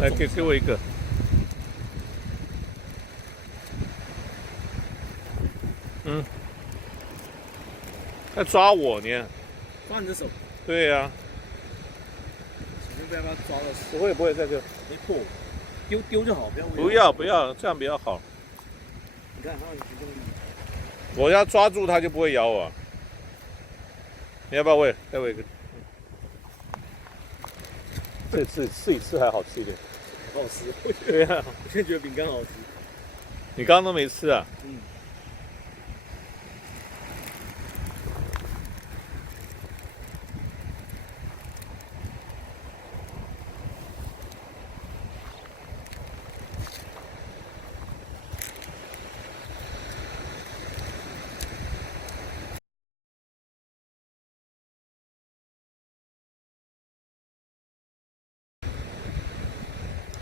来给我一个。嗯，在抓我呢。抓你的手。对呀、啊。小心不要把它抓到。不会，这个没破，丢就好，不要，这样比较好。你看，还有你用力。我要抓住它就不会咬我。你要不要喂？再喂一个。这次试一次还好吃一点。好吃。对呀、啊。我现在觉得饼干好吃。你刚刚都没吃啊？嗯。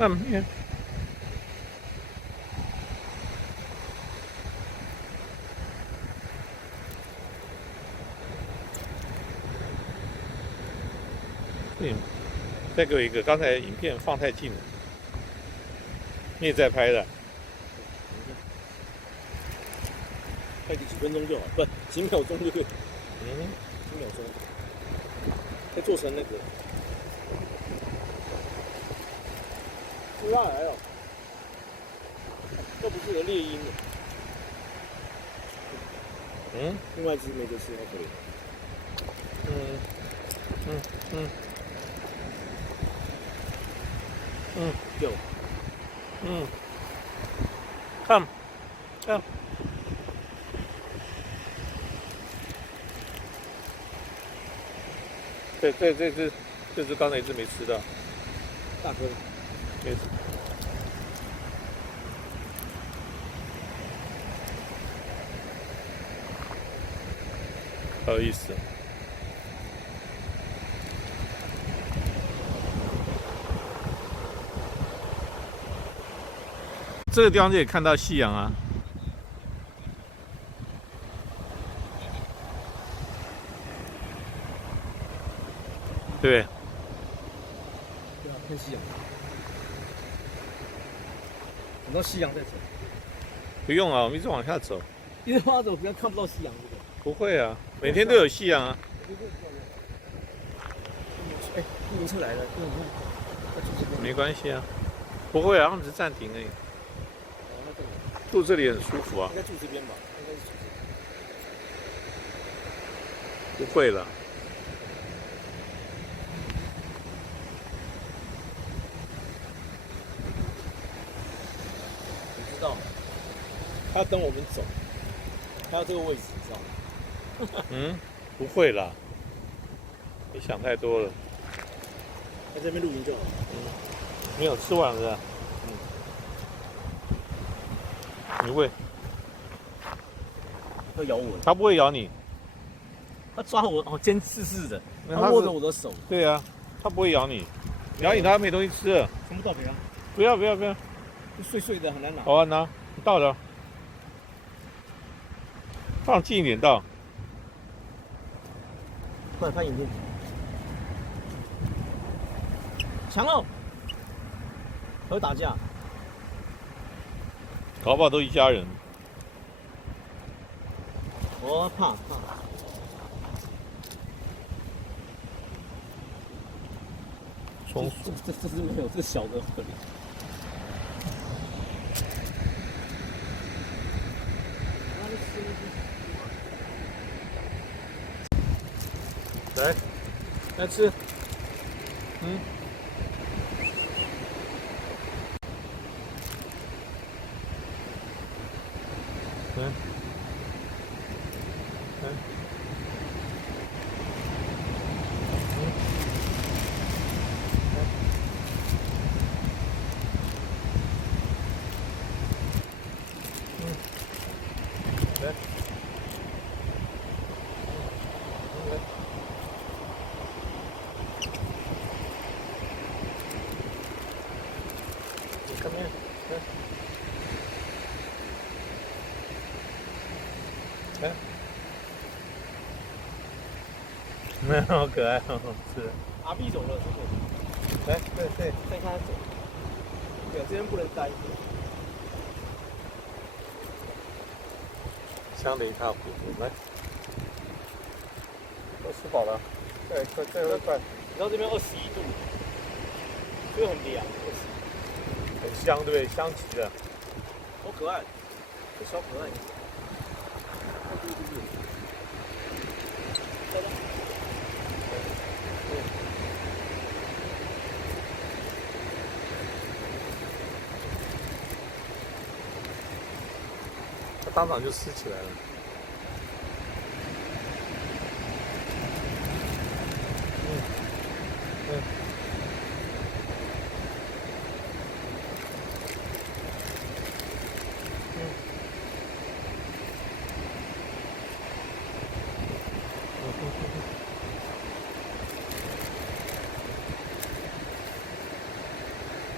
嗯。嗯，再给我一个，刚才影片放太近了。你也在拍的？拍几分钟就好，不，几秒钟就可以。嗯，几秒钟。再做成那个。出来了，这不是有猎鹰的。嗯，另外一只没得吃，好可怜。有。看。这只刚才一只没吃到。大哥。没事。好有意思。这个地方就可以看到夕阳啊。对。对啊，看夕阳。等到夕阳再走。不用啊，我们一直往下走。一直往下走，比较看不到夕阳，对不对？不会啊，每天都有夕阳啊。哎，露营车来了，没关系啊，不会啊，他们只是暂停而已。住这里很舒服啊。应该住这边吧？应该是住这边。不会了。你知道吗？他要等我们走，他要这个位置，你知道吗？嗯，不会啦，你想太多了。在这边露营就好。没有吃完了。你喂。要咬我？它不会咬你。它抓我，哦，尖刺刺的。它握着我的手。对啊，它不会咬你，咬你它没东西吃了。全部倒赔啊！不要，碎碎的很难拿。好啊，拿，你倒了，放近一点倒。快拍影片。强哦！会打架。搞不好都一家人。我怕。松鼠。这是没有，这小的可怜。来吃。Come here. Come here. 好可爱，好吃。阿 B 走了，来，对，再看他走。对，这边不能待。香的一塌糊涂，来，都吃饱了，再喝快。你到这边21度，就很凉，很香，对不对？香极了。好可爱，这小可爱。它当场就湿起来了。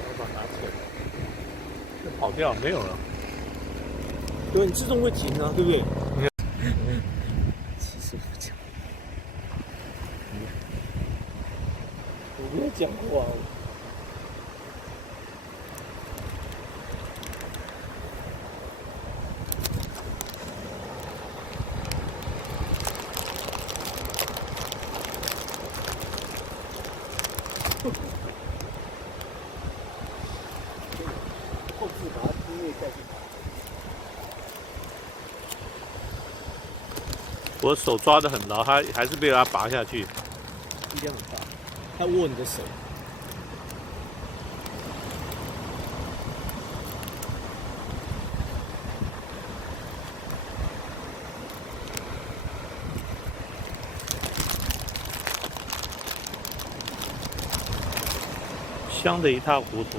我把它拿起来，就跑掉没有了。对，你自动会停啊，对不对？其实不讲，我没有讲过啊。控制把它音乐带进来。我手抓得很牢，它还是被它拔下去。力量很大，它握你的手。香得一塌糊涂。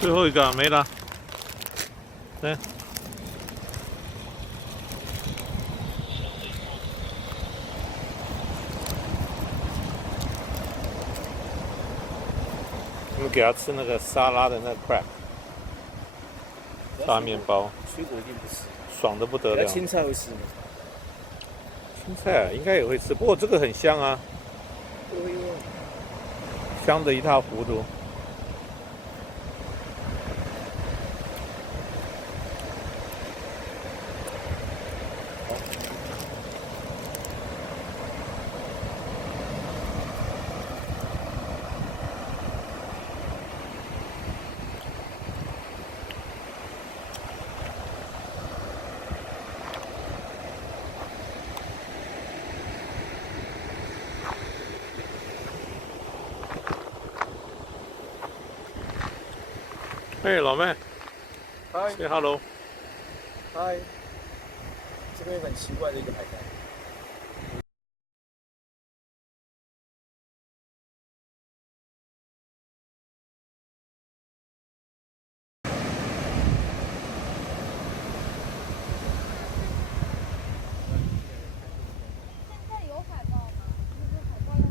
最后一个没了，来。我们给它吃那个沙拉的那个 crab， 沙面包，水果一定不吃，爽的不得了。青菜会吃吗？青菜应该也会吃，不过这个很香啊，香得一塌糊涂。嘿，老妹，嗨， say hello。嗨，这边很奇怪的一个海滩。现在有海报吗？就是海报要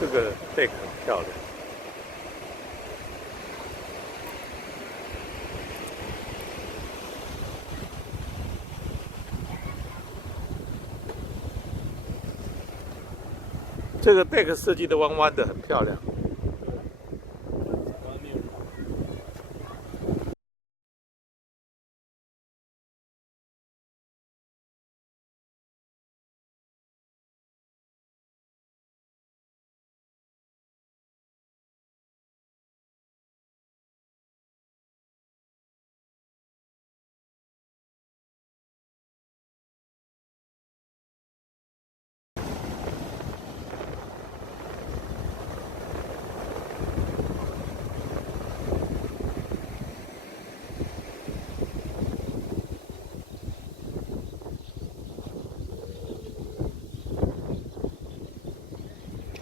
这个 deck 很漂亮。这个 deck 设计的弯弯的，很漂亮。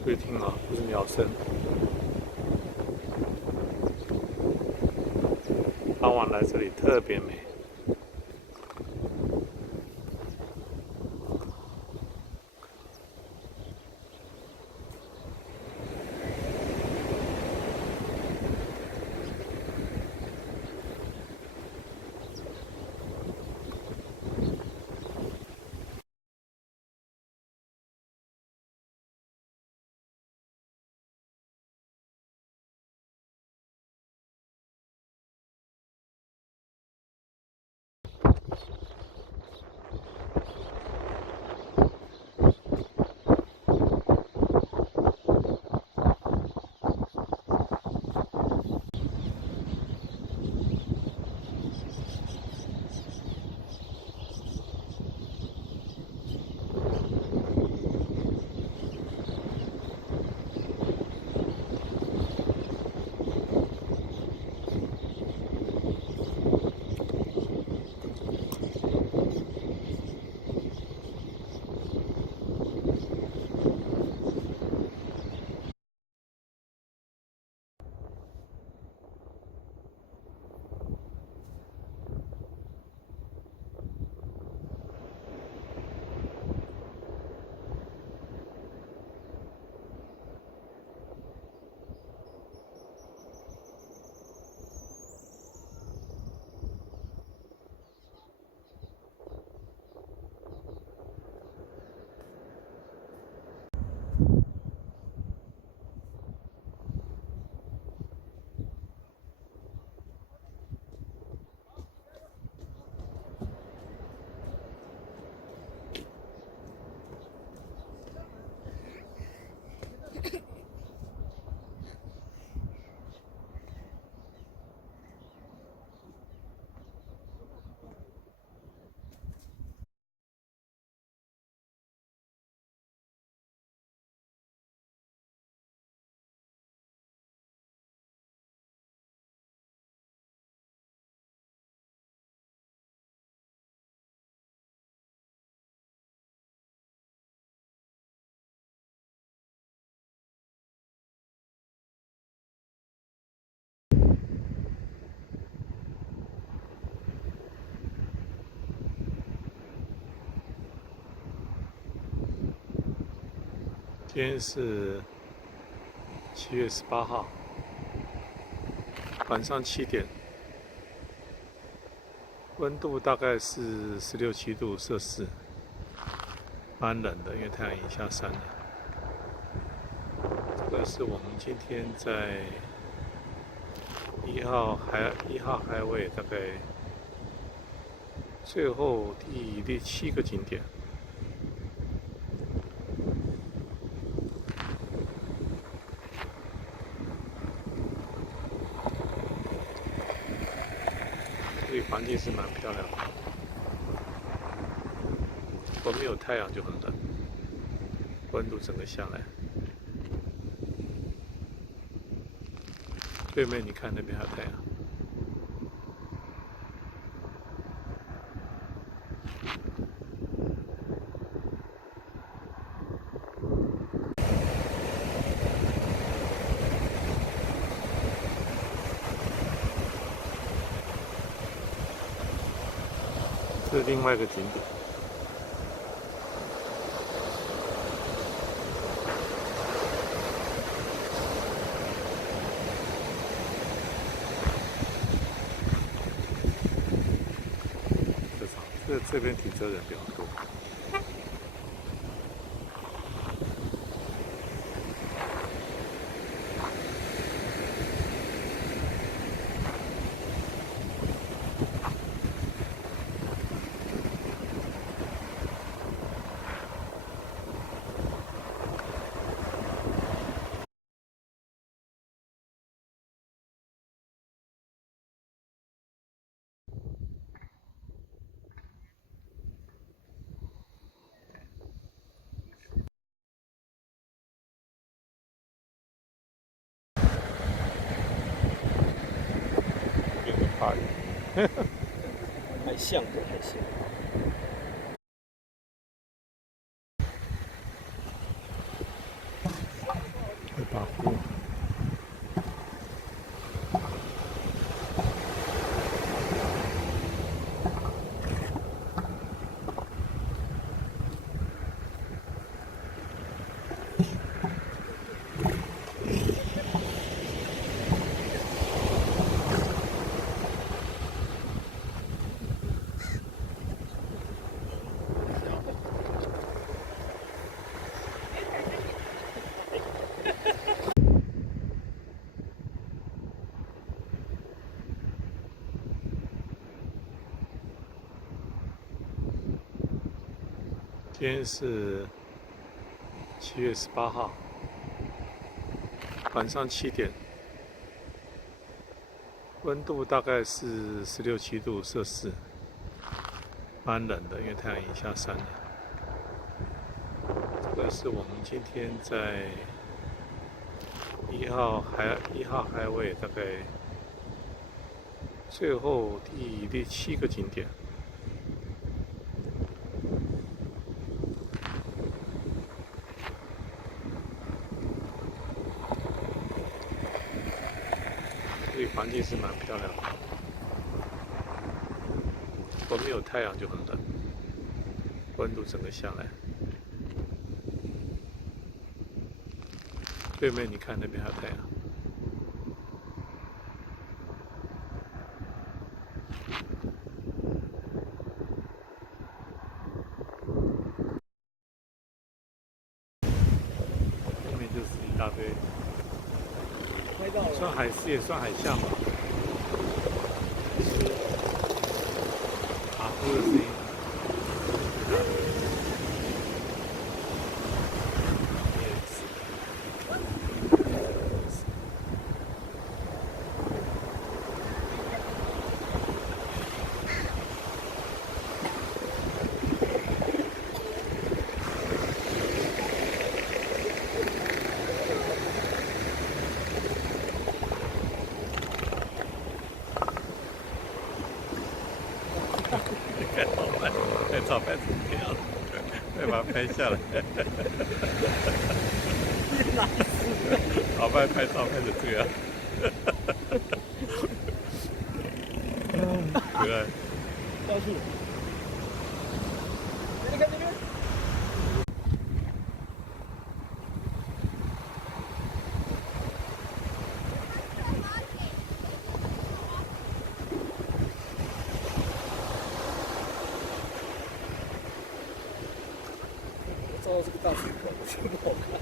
注意听啊，不是鸟声。傍晚来这里特别美。今天是7月18号，晚上7点，温度大概是16、17度摄氏，蛮冷的，因为太阳已经下山了。这个是我们今天在一号Highway大概最后第7个景点。这里环境是蛮漂亮的，如果没有太阳就很冷，温度整个下来。对面你看那边还有太阳。这是另外一个景点。这边停车人比较多。太像了，太像了。湖。今天是7月18号，晚上7点，温度大概是16、7度摄氏，蛮冷的，因为太阳已经下山了。这个是我们今天在1号Highway大概最后第7个景点。这里环境是蛮漂亮的，不过没有太阳就很冷，温度整个下来。对面你看那边还有太阳。后面就是一大堆，拍到了，算海狮也算海象吧。打呼的声音。拍照拍怎么样？再把它拍下来。好拍拍照拍成这样。可爱。到处。你看那边。照到这个大水口，真不好看。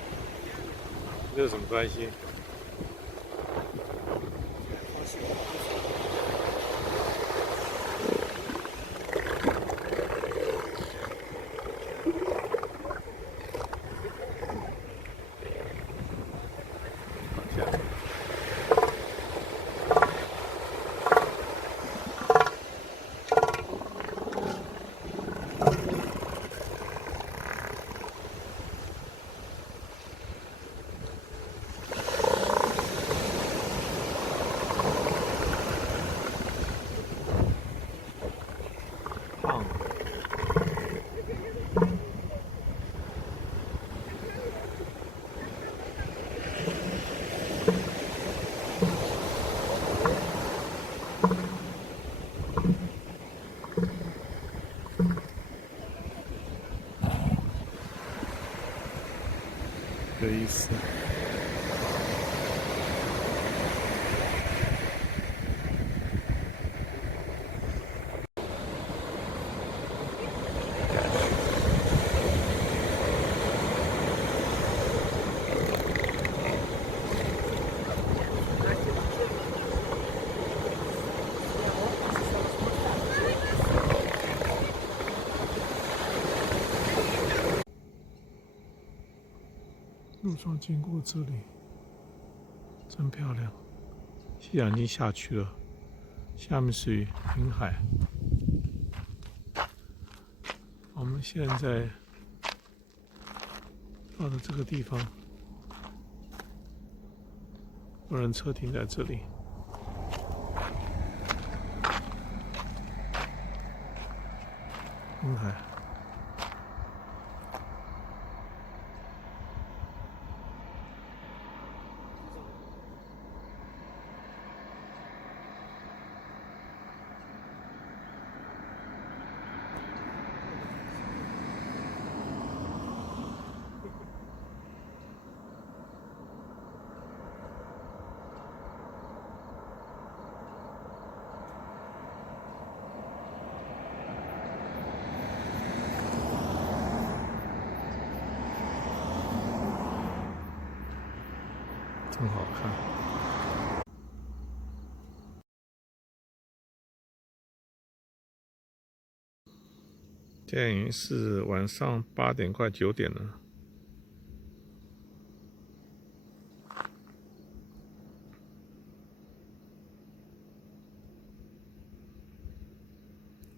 这有什么关系？有意思。路上经过这里，真漂亮。夕阳已经下去了，下面是云海。我们现在到了这个地方，有人车停在这里。云海。真好看。现在已经是晚上8点快9点了。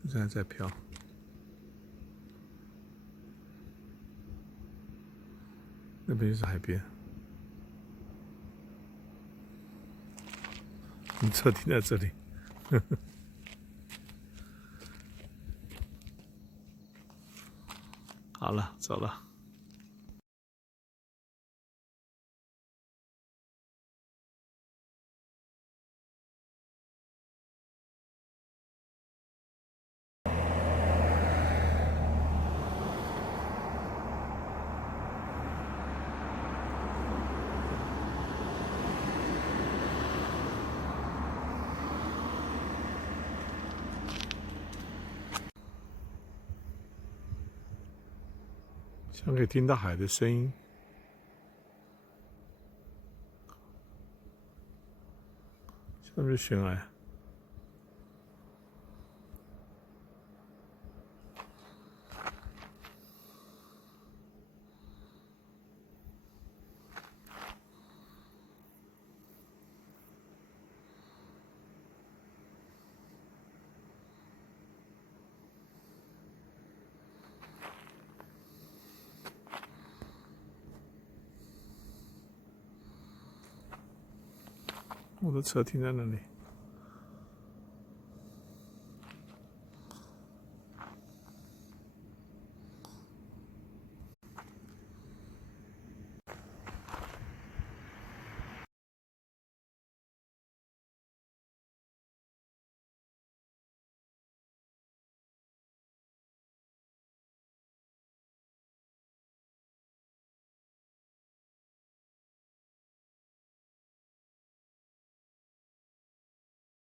现在在飘。那边就是海边。你车停在这里。好了，走了。像可以听到海的声音。下面是悬崖。我的车停在那里。